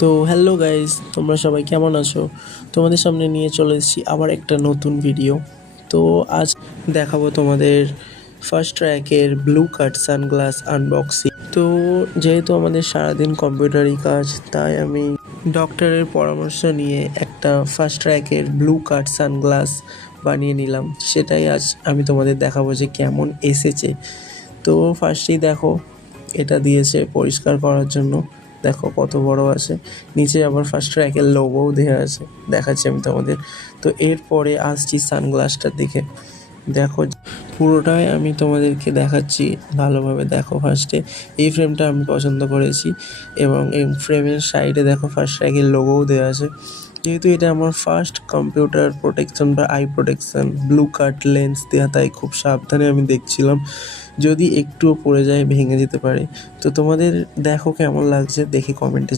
তো hello guys, তোমরা সবাই কেমন আছো? তোমাদের সামনে নিয়ে চলে এসেছি আবার একটা নতুন ভিডিও। তো আজ দেখাবো তোমাদের ফার্স্ট ট্র্যাকের ব্লু কাট সানগ্লাস আনবক্সিং। তো যেহেতু আমাদের সারাদিন কম্পিউটারই কাজ, তাই আমি ডক্টরের পরামর্শ নিয়ে একটা ফার্স্ট ট্র্যাকের ব্লু কাট সানগ্লাস বানিয়ে নিলাম। সেটাই আজ আমি তোমাদের দেখাবো যে কেমন এসেছে। তো ফার্স্টেই দেখো, এটা দিয়েছে পরিষ্কার করার জন্য। দেখো কত বড় আছে, নিচে আবার ফার্স্ট ট্র্যাকের লোগোও দেওয়া আছে, দেখাচ্ছি আমি তোমাদের। তো এরপরে আসছি সানগ্লাসটার দিকে। দেখো পুরোটাই আমি তোমাদেরকে দেখাচ্ছি, ভালোভাবে দেখো। ফার্স্টে এই ফ্রেমটা আমি পছন্দ করেছি এবং এই ফ্রেমের সাইডে দেখো ফার্স্ট ট্র্যাকের লোগোও দেওয়া আছে। যেহেতু এটা আমার ফার্স্ট কম্পিউটার প্রোটেকশন বা I protection blue cut lens দেওয়া, তাই খুব সাবধানে আমি দেখছিলাম, যদি একটুও পড়ে যায় ভেঙে যেতে পারে। তো তোমাদের দেখো কেমন লাগছে, দেখে কমেন্টে